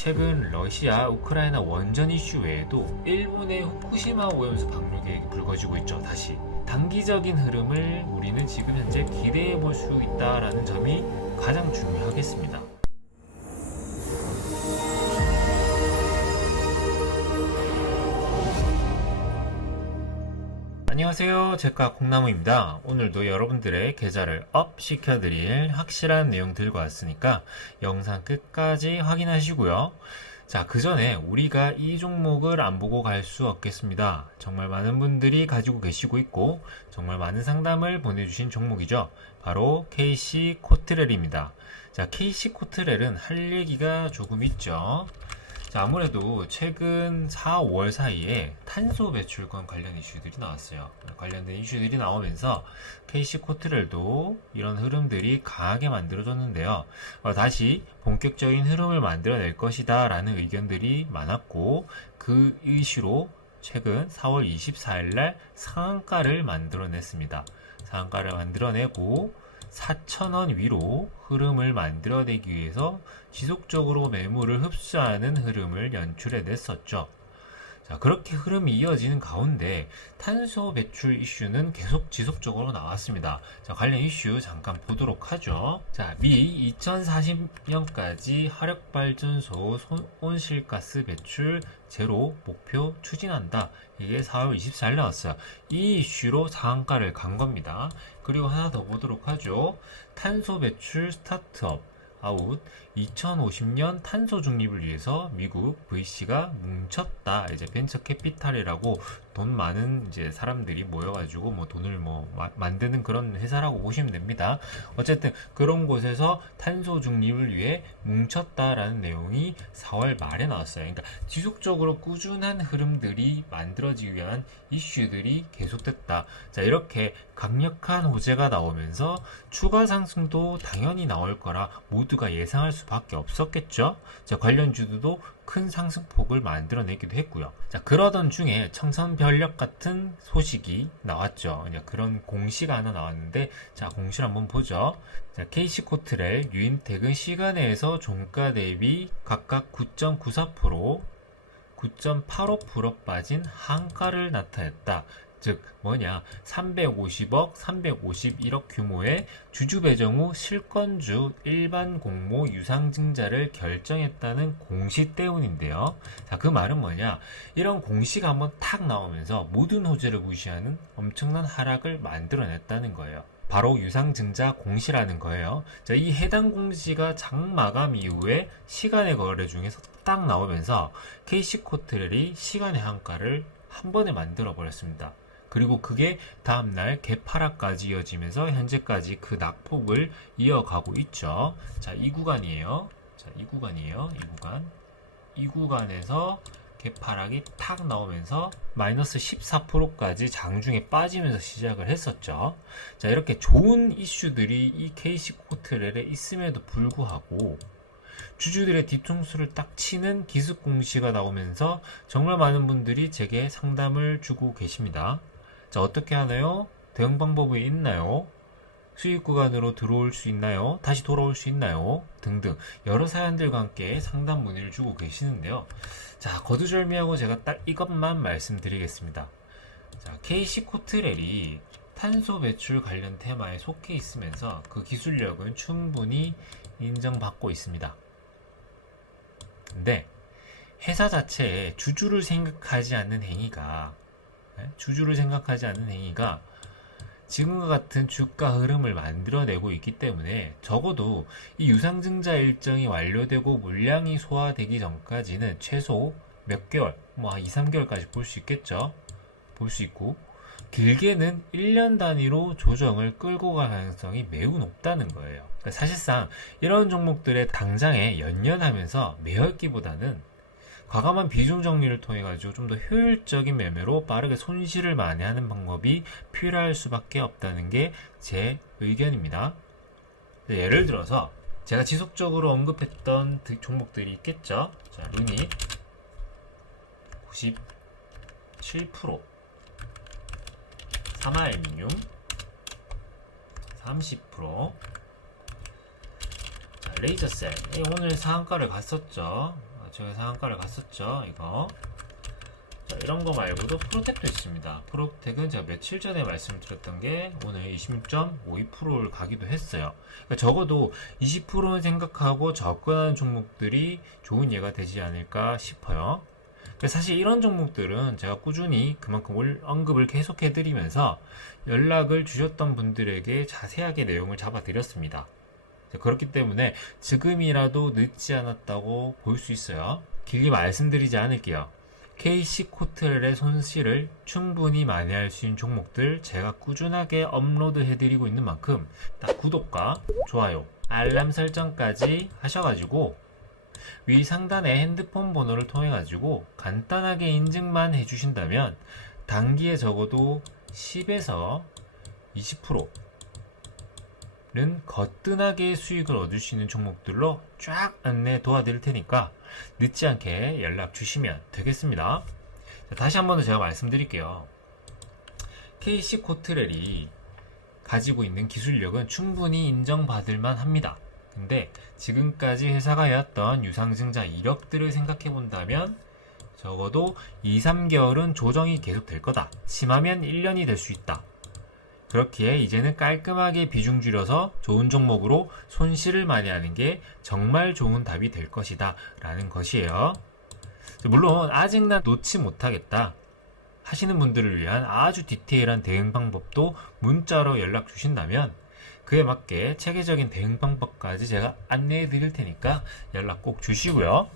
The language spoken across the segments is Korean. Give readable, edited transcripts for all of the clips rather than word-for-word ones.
최근 러시아 우크라이나 원전 이슈 외에도 일본의 후쿠시마 오염수 방류 계획이 불거지고 있죠. 다시 단기적인 흐름을 우리는 지금 현재 기대해 볼 수 있다라는 점이 가장 중요하겠습니다. 안녕하세요. 제가 콩나무입니다. 오늘도 여러분들의 계좌를 업 시켜드릴 확실한 내용 들고 왔으니까 영상 끝까지 확인하시고요. 자, 그 전에 우리가 이 종목을 안 보고 갈 수 없겠습니다. 정말 많은 분들이 가지고 계시고 있고 정말 많은 상담을 보내주신 종목이죠. 바로 KC 코트렐입니다. 자, KC 코트렐은 할 얘기가 조금 있죠. 자, 아무래도 최근 4, 5월 사이에 탄소 배출권 관련 이슈들이 나왔어요. 관련된 이슈들이 나오면서 KC 코트렐도 이런 흐름들이 강하게 만들어졌는데요. 다시 본격적인 흐름을 만들어낼 것이다 라는 의견들이 많았고, 그 이슈로 최근 4월 24일 날 상한가를 만들어냈습니다. 상한가를 만들어내고 4,000원 위로 흐름을 만들어내기 위해서 지속적으로 매물을 흡수하는 흐름을 연출해 냈었죠. 자, 그렇게 흐름이 이어지는 가운데 탄소 배출 이슈는 계속 지속적으로 나왔습니다. 자, 관련 이슈 잠깐 보도록 하죠. 자, 미 2040년까지 화력발전소 온실가스 배출 제로 목표 추진한다. 이게 4월 24일 나왔어요. 이 이슈로 상한가를 간 겁니다. 그리고 하나 더 보도록 하죠. 탄소 배출 스타트업 아웃 2050년 탄소 중립을 위해서 미국 VC가 뭉쳤다. 이제 벤처 캐피탈이라고 돈 많은 이제 사람들이 모여가지고 뭐 돈을 만드는 그런 회사라고 보시면 됩니다. 어쨌든 그런 곳에서 탄소 중립을 위해 뭉쳤다라는 내용이 4월 말에 나왔어요. 그러니까 지속적으로 꾸준한 흐름들이 만들어지기 위한 이슈들이 계속됐다. 자, 이렇게 강력한 호재가 나오면서 추가 상승도 당연히 나올 거라 모두가 예상할 수밖에 없었겠죠. 자, 관련주들도 큰 상승폭을 만들어내기도 했고요. 자, 그러던 중에 청천벽력 같은 소식이 나왔죠. 그런 공시가 하나 나왔는데, 자, 공시를 한번 보죠. 자, KC 코트렐 유인택은 시간에서 종가 대비 각각 9.94%, 9.85% 빠진 한가를 나타냈다. 즉 350억, 351억 규모의 주주 배정 후 실권주 일반 공모 유상증자를 결정했다는 공시 때문인데요. 자, 그 말은 이런 공시가 한번 탁 나오면서 모든 호재를 무시하는 엄청난 하락을 만들어냈다는 거예요. 바로 유상증자 공시라는 거예요. 자, 이 해당 공시가 장 마감 이후에 시간의 거래 중에서 딱 나오면서 KC 코트렐이 시간의 한가를 한 번에 만들어 버렸습니다. 그리고 그게 다음날 개파락까지 이어지면서 현재까지 그 낙폭을 이어가고 있죠. 자, 이 구간이에요. 자, 이 구간이에요. 이 구간에서 개파락이 탁 나오면서 마이너스 14%까지 장중에 빠지면서 시작을 했었죠. 자, 이렇게 좋은 이슈들이 이 KC 코트렐에 있음에도 불구하고 주주들의 뒤통수를 딱 치는 기습 공시가 나오면서 정말 많은 분들이 제게 상담을 주고 계십니다. 자, 어떻게 하나요? 대응 방법이 있나요? 수익 구간으로 들어올 수 있나요? 다시 돌아올 수 있나요? 등등 여러 사연들과 함께 상담 문의를 주고 계시는데요. 자, 거두절미하고 제가 딱 이것만 말씀드리겠습니다. 자, KC 코트렐이 탄소 배출 관련 테마에 속해 있으면서 그 기술력은 충분히 인정받고 있습니다. 근데 회사 자체에 주주를 생각하지 않는 행위가 지금과 같은 주가 흐름을 만들어내고 있기 때문에 적어도 이 유상증자 일정이 완료되고 물량이 소화되기 전까지는 최소 몇 개월, 한 2, 3개월까지 볼 수 있겠죠. 볼 수 있고 길게는 1년 단위로 조정을 끌고 갈 가능성이 매우 높다는 거예요. 그러니까 사실상 이런 종목들의 당장에 연연하면서 매열기보다는 과감한 비중 정리를 통해 가지고 좀 더 효율적인 매매로 빠르게 손실을 만회하는 방법이 필요할 수밖에 없다는 게 제 의견입니다. 예를 들어서 제가 지속적으로 언급했던 종목들이 있겠죠. 자, 루닛 97%, 사마알미늄 30%, 자, 레이저셀 오늘 상한가를 갔었죠. 제가 상한가를 갔었죠. 이거. 자, 이런 거 말고도 프로텍도 있습니다. 프로텍은 제가 며칠 전에 말씀드렸던 게 오늘 26.52%를 가기도 했어요. 그러니까 적어도 20%는 생각하고 접근하는 종목들이 좋은 예가 되지 않을까 싶어요. 사실 이런 종목들은 제가 꾸준히 그만큼 언급을 계속해드리면서 연락을 주셨던 분들에게 자세하게 내용을 잡아드렸습니다. 그렇기 때문에 지금이라도 늦지 않았다고 볼 수 있어요. 길게 말씀드리지 않을게요. KC코트렐의 손실을 충분히 만회할 수 있는 종목들 제가 꾸준하게 업로드 해드리고 있는 만큼 딱 구독과 좋아요, 알람 설정까지 하셔가지고 위 상단에 핸드폰 번호를 통해 가지고 간단하게 인증만 해주신다면 단기에 적어도 10에서 20%는 거뜬하게 수익을 얻을 수 있는 종목들로 쫙 안내 도와드릴 테니까 늦지 않게 연락 주시면 되겠습니다. 자, 다시 한 번 더 제가 말씀드릴게요. KC코트렐이 가지고 있는 기술력은 충분히 인정받을 만 합니다. 근데 지금까지 회사가 해왔던 유상증자 이력들을 생각해 본다면 적어도 2, 3개월은 조정이 계속될 거다. 심하면 1년이 될 수 있다. 그렇기에 이제는 깔끔하게 비중 줄여서 좋은 종목으로 손실을 만회하는 게 정말 좋은 답이 될 것이다 라는 것이에요. 물론 아직 난 놓지 못하겠다 하시는 분들을 위한 아주 디테일한 대응 방법도 문자로 연락 주신다면 그에 맞게 체계적인 대응 방법까지 제가 안내해 드릴 테니까 연락 꼭 주시고요.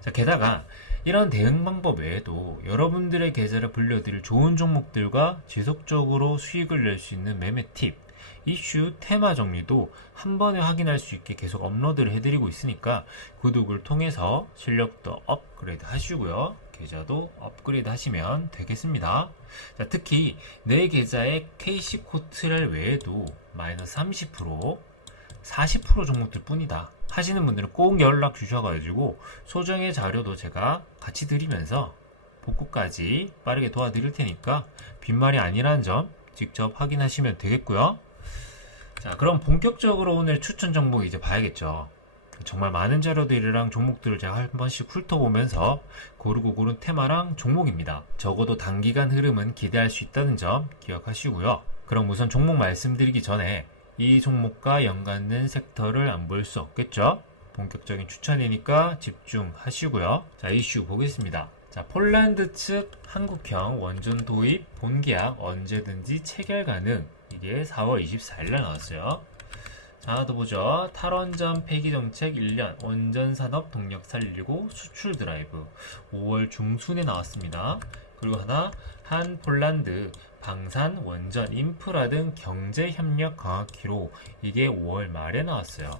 자, 게다가 이런 대응 방법 외에도 여러분들의 계좌를 불려드릴 좋은 종목들과 지속적으로 수익을 낼 수 있는 매매 팁, 이슈, 테마 정리도 한 번에 확인할 수 있게 계속 업로드를 해드리고 있으니까 구독을 통해서 실력도 업그레이드 하시고요. 계좌도 업그레이드 하시면 되겠습니다. 자, 특히 내 계좌에 KC코트렐 외에도 마이너스 30%, 40% 종목들 뿐이다 하시는 분들은 꼭 연락 주셔가지고 소정의 자료도 제가 같이 드리면서 복구까지 빠르게 도와드릴 테니까 빈말이 아니라는 점 직접 확인하시면 되겠고요. 자, 그럼 본격적으로 오늘 추천 종목 이제 봐야겠죠. 정말 많은 자료들이랑 종목들을 제가 한 번씩 훑어보면서 고르고 고른 테마랑 종목입니다. 적어도 단기간 흐름은 기대할 수 있다는 점 기억하시고요. 그럼 우선 종목 말씀드리기 전에 이 종목과 연관된 섹터를 안 볼 수 없겠죠? 본격적인 추천이니까 집중하시고요. 자, 이슈 보겠습니다. 자, 폴란드 측 한국형 원전 도입 본계약 언제든지 체결 가능. 이게 4월 24일에 나왔어요. 자, 하나 더 보죠. 탈원전 폐기 정책 1년, 원전 산업 동력 살리고 수출 드라이브. 5월 중순에 나왔습니다. 그리고 하나, 한 폴란드 방산, 원전, 인프라 등 경제 협력 강화키로. 이게 5월 말에 나왔어요.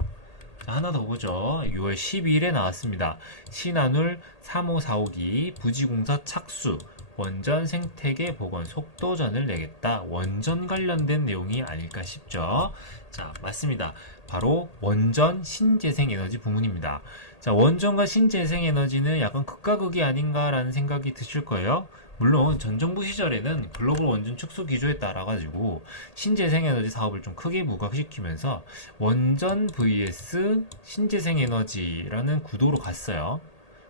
자, 하나 더 보죠. 6월 12일에 나왔습니다. 신한울 3545기 부지공사 착수. 원전 생태계 복원 속도전을 내겠다. 원전 관련된 내용이 아닐까 싶죠. 자, 맞습니다. 바로 원전 신재생에너지 부문입니다. 자, 원전과 신재생에너지는 약간 극과 극이 아닌가라는 생각이 드실 거예요. 물론 전 정부 시절에는 글로벌 원전 축소 기조에 따라 가지고 신재생에너지 사업을 좀 크게 부각시키면서 원전 vs 신재생에너지라는 구도로 갔어요.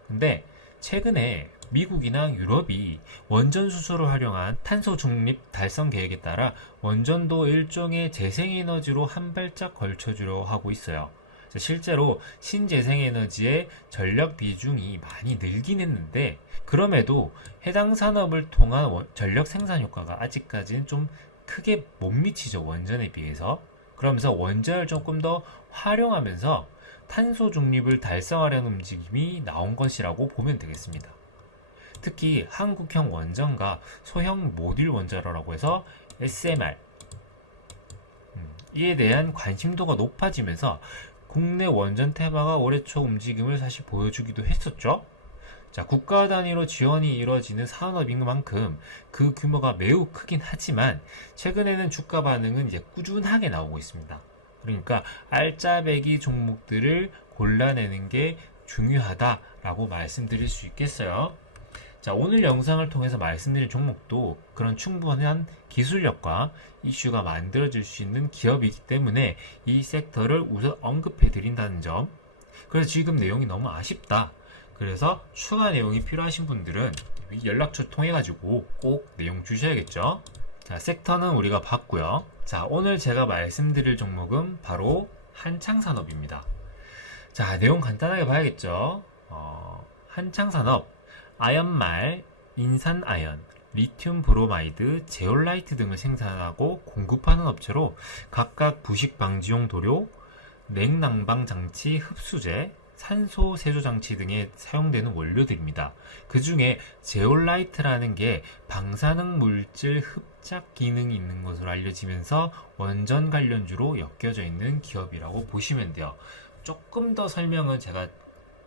근데 최근에 미국이나 유럽이 원전 수소를 활용한 탄소 중립 달성 계획에 따라 원전도 일종의 재생에너지로 한 발짝 걸쳐주려 하고 있어요. 실제로 신재생에너지의 전력 비중이 많이 늘긴 했는데 그럼에도 해당 산업을 통한 전력 생산 효과가 아직까지는 좀 크게 못 미치죠. 원전에 비해서. 그러면서 원전을 조금 더 활용하면서 탄소 중립을 달성하려는 움직임이 나온 것이라고 보면 되겠습니다. 특히 한국형 원전과 소형 모듈 원자로라고 해서 SMR 이에 대한 관심도가 높아지면서 국내 원전 테마가 올해 초 움직임을 사실 보여주기도 했었죠. 자, 국가 단위로 지원이 이루어지는 산업인 만큼 그 규모가 매우 크긴 하지만 최근에는 주가 반응은 이제 꾸준하게 나오고 있습니다. 그러니까 알짜배기 종목들을 골라내는 게 중요하다라고 말씀드릴 수 있겠어요. 자, 오늘 영상을 통해서 말씀드린 종목도 그런 충분한 기술력과 이슈가 만들어질 수 있는 기업이기 때문에 이 섹터를 우선 언급해 드린다는 점. 그래서 지금 내용이 너무 아쉽다. 그래서 추가 내용이 필요하신 분들은 연락처 통해 가지고 꼭 내용 주셔야겠죠. 자, 섹터는 우리가 봤고요. 자, 오늘 제가 말씀드릴 종목은 바로 한창산업입니다. 자, 내용 간단하게 봐야겠죠. 한창산업, 아연말, 인산아연, 리튬 브로마이드, 제올라이트 등을 생산하고 공급하는 업체로 각각 부식 방지용 도료, 냉난방 장치, 흡수제, 산소 세조 장치 등에 사용되는 원료들입니다. 그 중에 제올라이트라는 게 방사능 물질 흡착 기능이 있는 것으로 알려지면서 원전 관련주로 엮여져 있는 기업이라고 보시면 돼요. 조금 더 설명은 제가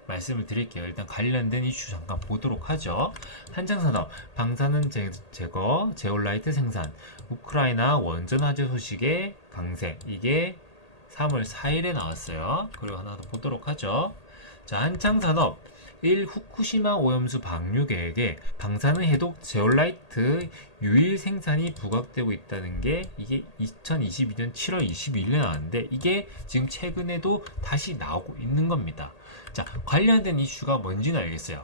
말씀을 드릴게요. 일단 관련된 이슈 잠깐 보도록 하죠. 한창산업, 방사능 제거, 제올라이트 생산, 우크라이나 원전 화재 소식의 강세. 이게 3월 4일에 나왔어요. 그리고 하나 더 보도록 하죠. 자, 한창산업 1. 후쿠시마 오염수 방류 계획에 방사능 해독 제올라이트 유일 생산이 부각되고 있다는 게 이게 2022년 7월 22일에 나왔는데 이게 지금 최근에도 다시 나오고 있는 겁니다. 자, 관련된 이슈가 뭔지는 알겠어요.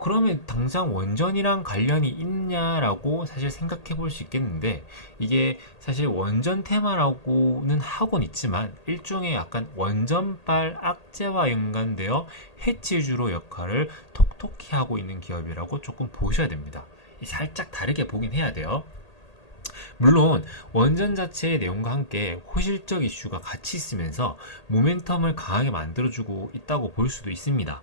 그러면 당장 원전이랑 관련이 있냐라고 사실 생각해 볼 수 있겠는데, 이게 사실 원전 테마라고는 하곤 있지만, 일종의 약간 원전발 악재와 연관되어 해치주로 역할을 톡톡히 하고 있는 기업이라고 조금 보셔야 됩니다. 살짝 다르게 보긴 해야 돼요. 물론 원전 자체의 내용과 함께 호실적 이슈가 같이 있으면서 모멘텀을 강하게 만들어주고 있다고 볼 수도 있습니다.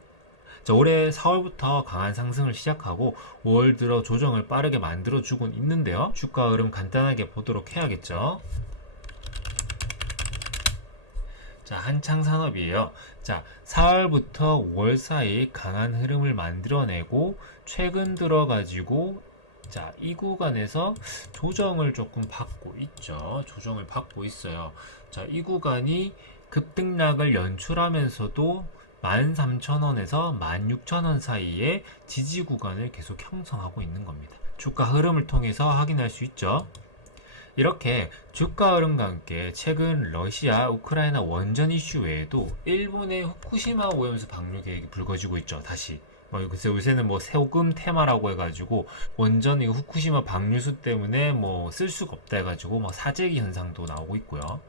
자, 올해 4월부터 강한 상승을 시작하고 5월 들어 조정을 빠르게 만들어주곤 있는데요. 주가 흐름 간단하게 보도록 해야겠죠. 자, 한창산업이에요. 자, 4월부터 5월 사이 강한 흐름을 만들어내고 최근 들어가지고 자, 이 구간에서 조정을 조금 받고 있죠. 조정을 받고 있어요. 자, 이 구간이 급등락을 연출하면서도 13,000원에서 16,000원 사이에 지지 구간을 계속 형성하고 있는 겁니다. 주가 흐름을 통해서 확인할 수 있죠. 이렇게 주가 흐름과 함께 최근 러시아, 우크라이나 원전 이슈 외에도 일본의 후쿠시마 오염수 방류 계획이 불거지고 있죠. 다시. 글쎄 요새는 세금 테마라고 해가지고 원전 후쿠시마 방류수 때문에 쓸 수가 없다 해가지고 사재기 현상도 나오고 있고요.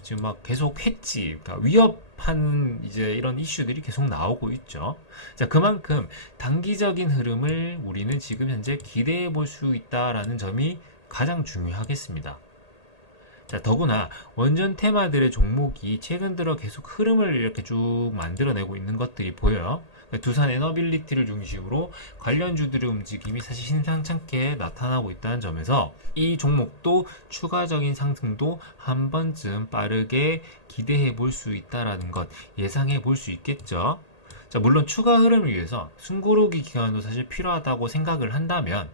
지금 계속 해치, 그러니까 위협하는 이제 이런 이슈들이 계속 나오고 있죠. 자, 그만큼 단기적인 흐름을 우리는 지금 현재 기대해 볼 수 있다라는 점이 가장 중요하겠습니다. 자, 더구나 원전 테마들의 종목이 최근 들어 계속 흐름을 이렇게 쭉 만들어내고 있는 것들이 보여요. 두산 에너빌리티를 중심으로 관련주들의 움직임이 사실 심상찮게 나타나고 있다는 점에서 이 종목도 추가적인 상승도 한 번쯤 빠르게 기대해 볼 수 있다는 것 예상해 볼 수 있겠죠. 자, 물론 추가 흐름을 위해서 숨고르기 기간도 사실 필요하다고 생각을 한다면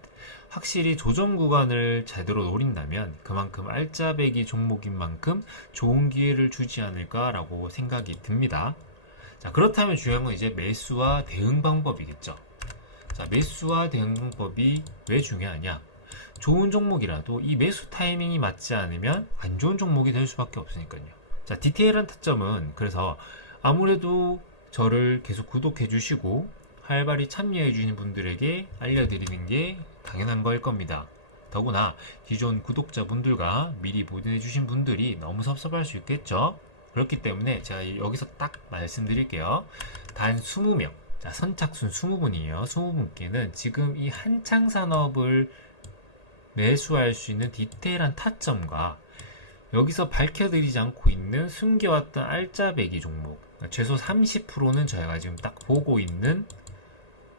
확실히 조정 구간을 제대로 노린다면 그만큼 알짜배기 종목인 만큼 좋은 기회를 주지 않을까라고 생각이 듭니다. 자, 그렇다면 중요한 건 이제 매수와 대응 방법이겠죠. 자, 매수와 대응 방법이 왜 중요하냐? 좋은 종목이라도 이 매수 타이밍이 맞지 않으면 안 좋은 종목이 될 수밖에 없으니까요. 자, 디테일한 타점은 그래서 아무래도 저를 계속 구독해 주시고 활발히 참여해 주시는 분들에게 알려드리는 게 당연한 거일 겁니다. 더구나 기존 구독자분들과 미리 보내해 주신 분들이 너무 섭섭할 수 있겠죠. 그렇기 때문에 제가 여기서 딱 말씀드릴게요. 단 20명, 자, 선착순 20분이에요. 20분께는 지금 이 한창산업을 매수할 수 있는 디테일한 타점과 여기서 밝혀드리지 않고 있는 숨겨왔던 알짜배기 종목, 최소 30%는 저희가 지금 딱 보고 있는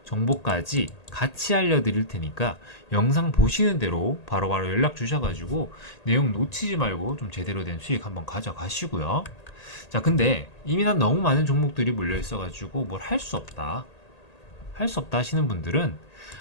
정보까지 같이 알려드릴 테니까 영상 보시는 대로 바로바로 연락 주셔가지고 내용 놓치지 말고 좀 제대로 된 수익 한번 가져가시고요. 자, 근데 이미 난 너무 많은 종목들이 몰려 있어가지고 뭘 할 수 없다 하시는 분들은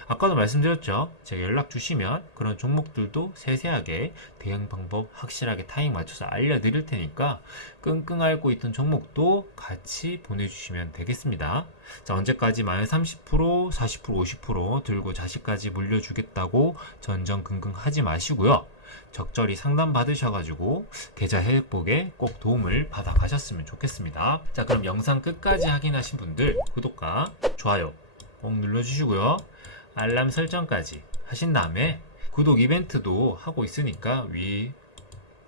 아까도 말씀드렸죠. 제가 연락 주시면 그런 종목들도 세세하게 대응 방법 확실하게 타임 맞춰서 알려드릴 테니까 끙끙 앓고 있던 종목도 같이 보내주시면 되겠습니다. 자, 언제까지 마이너스 30%, 40%, 50% 들고 자식까지 물려주겠다고 전전긍긍 하지 마시고요. 적절히 상담 받으셔가지고 계좌 회복에 꼭 도움을 받아 가셨으면 좋겠습니다. 자, 그럼 영상 끝까지 확인하신 분들 구독과 좋아요 꼭 눌러주시고요. 알람 설정까지 하신 다음에 구독 이벤트도 하고 있으니까 위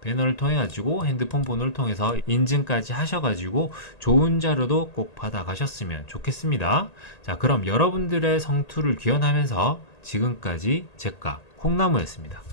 배너를 통해 가지고 핸드폰 번호를 통해서 인증까지 하셔가지고 좋은 자료도 꼭 받아 가셨으면 좋겠습니다. 자, 그럼 여러분들의 성투를 기원하면서 지금까지 제과 콩나무였습니다.